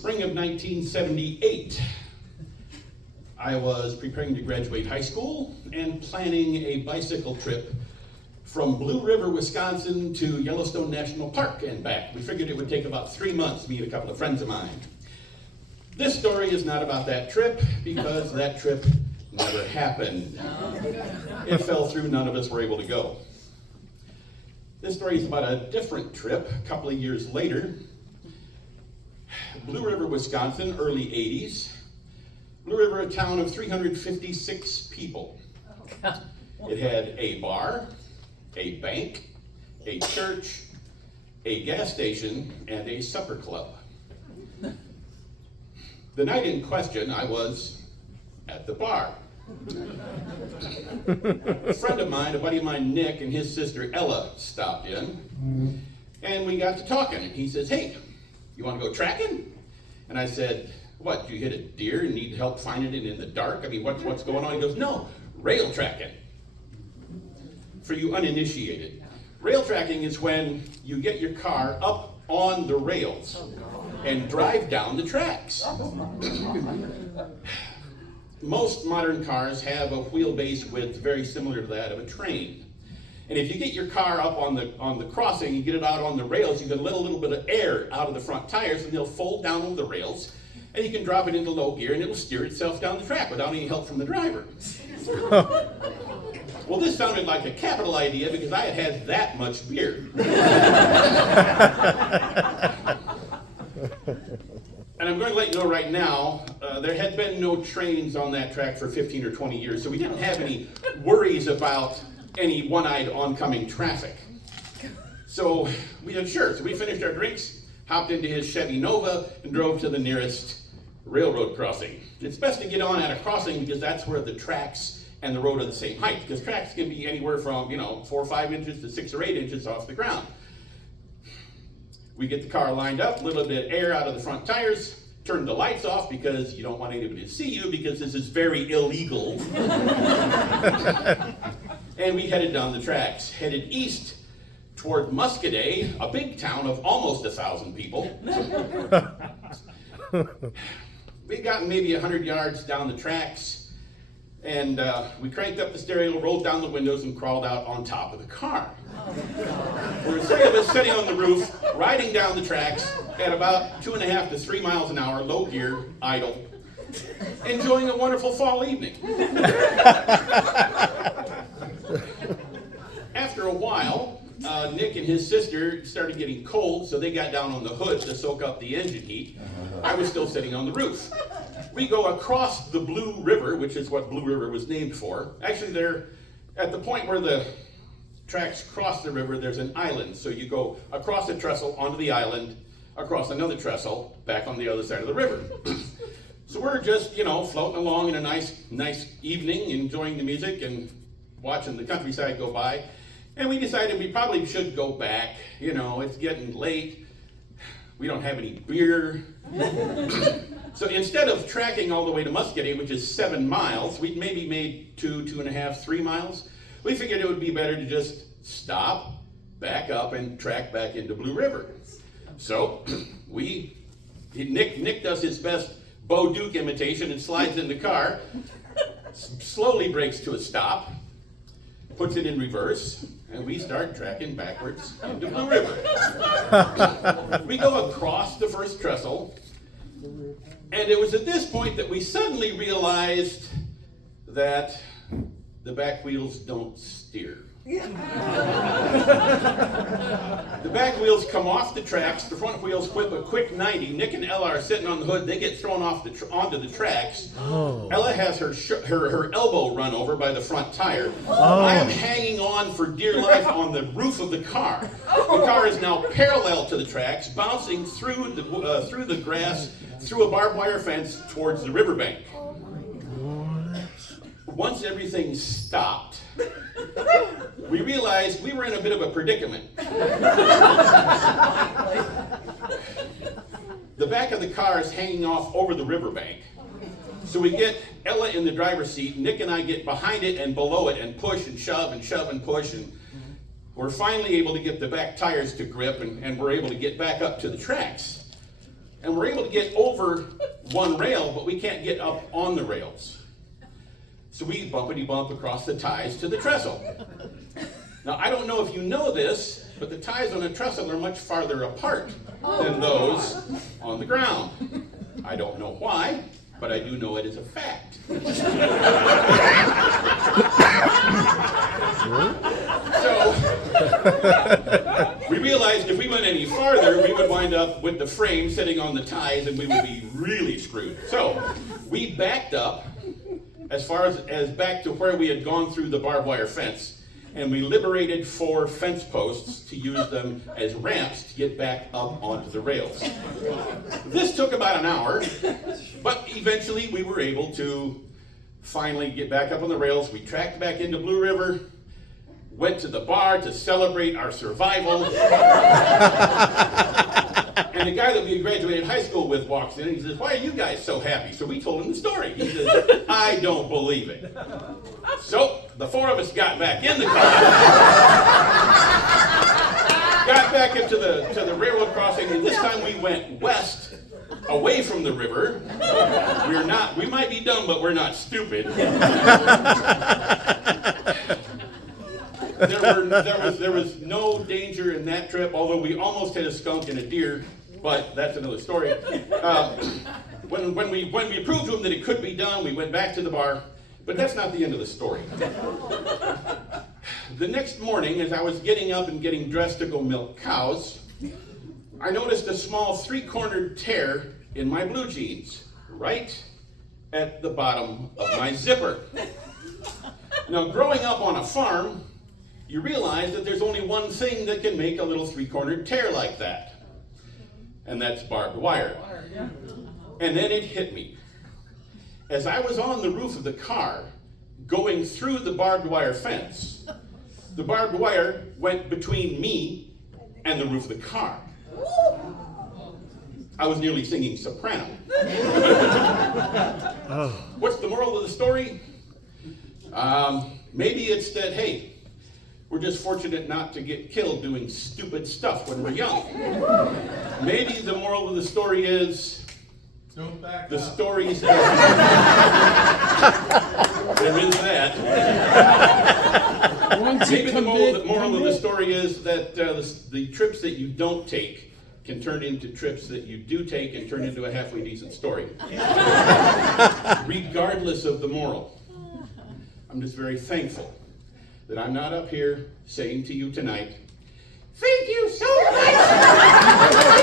spring of 1978. I was preparing to graduate high school and planning a bicycle trip from Blue River, Wisconsin to Yellowstone National Park and back. We figured it would take about 3 months, me and a couple of friends of mine. This story is not about that trip because that trip never happened. It fell through, none of us were able to go. This story is about a different trip a couple of years later. Blue River, Wisconsin, early 80s. Blue River, a town of 356 people. It had a bar, a bank, a church, a gas station, and a supper club. The night in question, I was at the bar. A friend of mine, a buddy of mine, Nick, and his sister Ella stopped in, and we got to talking. And he says, "Hey, you want to go tracking?" And I said, "What, you hit a deer and need help finding it in the dark? I mean, what's going on?" He goes, "No, rail tracking." For you uninitiated, rail tracking is when you get your car up on the rails and drive down the tracks. Most modern cars have a wheelbase width very similar to that of a train. And if you get your car up on the crossing, you get it out on the rails, you can let a little bit of air out of the front tires and they'll fold down over the rails, and you can drop it into low gear and it'll steer itself down the track without any help from the driver. Well, this sounded like a capital idea because I had had that much beer. And I'm going to let you know right now, there had been no trains on that track for 15 or 20 years, so we didn't have any worries about any one-eyed oncoming traffic. So we said, sure. So we finished our drinks, hopped into his Chevy Nova, and drove to the nearest railroad crossing. It's best to get on at a crossing because that's where the tracks and the road are the same height, because tracks can be anywhere from 4 or 5 inches to 6 or 8 inches off the ground. We get the car lined up, a little bit of air out of the front tires, turn the lights off because you don't want anybody to see you because this is very illegal. And we headed down the tracks, headed east toward Muscadet, a big town of almost 1,000 people. We'd gotten maybe 100 yards down the tracks, and we cranked up the stereo, rolled down the windows, and crawled out on top of the car. There were 3 of us sitting on the roof, riding down the tracks at about 2.5 to 3 miles an hour, low gear, idle, enjoying a wonderful fall evening. After a while, Nick and his sister started getting cold, so they got down on the hood to soak up the engine heat. I was still sitting on the roof. We go across the Blue River, which is what Blue River was named for. Actually, they're at the point where the tracks cross the river, there's an island. So you go across a trestle onto the island, across another trestle, back on the other side of the river. So we're just, floating along in a nice evening, enjoying the music and watching the countryside go by. And we decided we probably should go back. It's getting late. We don't have any beer. So instead of tracking all the way to Muscadet, which is 7 miles, we'd maybe made 2.5, 3 miles. We figured it would be better to just stop, back up, and track back into Blue River. So Nick does his best Bo Duke imitation and slides in the car, slowly brakes to a stop, puts it in reverse, and we start tracking backwards into Blue River. We go across the first trestle, and it was at this point that we suddenly realized that the back wheels don't steer. The back wheels come off the tracks, the front wheels whip a quick 90. Nick and Ella are sitting on the hood, they get thrown off onto the tracks. Oh. Ella has her elbow run over by the front tire. Oh. I am hanging on for dear life on the roof of the car. The car is now parallel to the tracks, bouncing through the grass, through a barbed wire fence towards the riverbank. Once everything stopped, we realized we were in a bit of a predicament. The back of the car is hanging off over the riverbank. So we get Ella in the driver's seat, Nick and I get behind it and below it and push and shove and push, and we're finally able to get the back tires to grip, and we're able to get back up to the tracks. and we're able to get over one rail, but we can't get up on the rails. So we bumpity bump across the ties to the trestle. Now, I don't know if you know this, but the ties on a trestle are much farther apart than those on the ground. I don't know why, but I do know it is a fact. So, we realized if we went any farther, we would wind up with the frame sitting on the ties and we would be really screwed. So, we backed up as far as back to where we had gone through the barbed wire fence, and we liberated 4 fence posts to use them as ramps to get back up onto the rails. This took about an hour, but eventually we were able to finally get back up on the rails. We tracked back into Blue River, went to the bar to celebrate our survival. And the guy that we graduated high school with walks in and he says, "Why are you guys so happy?" So we told him the story. He says, "I don't believe it." So the 4 of us got back in the car, got back into the railroad crossing, and this time we went west, away from the river. We might be dumb, but we're not stupid. There was no danger in that trip, although we almost hit a skunk and a deer, but that's another story. When we proved to him that it could be done, we went back to the bar, but that's not the end of the story. The next morning, as I was getting up and getting dressed to go milk cows, I noticed a small 3-cornered tear in my blue jeans, right at the bottom of my zipper. Now, growing up on a farm, you realize that there's only one thing that can make a little 3-cornered tear like that, and that's barbed wire. And then it hit me. As I was on the roof of the car, going through the barbed wire fence, the barbed wire went between me and the roof of the car. I was nearly singing soprano. What's the moral of the story? Maybe it's that, hey, we're just fortunate not to get killed doing stupid stuff when we're young. Maybe the moral of the story is, don't back the up. stories there is that. Maybe the moral of the story is that the trips that you don't take can turn into trips that you do take and turn into a halfway decent story. Regardless of the moral. I'm just very thankful that I'm not up here saying to you tonight, "Thank you so much."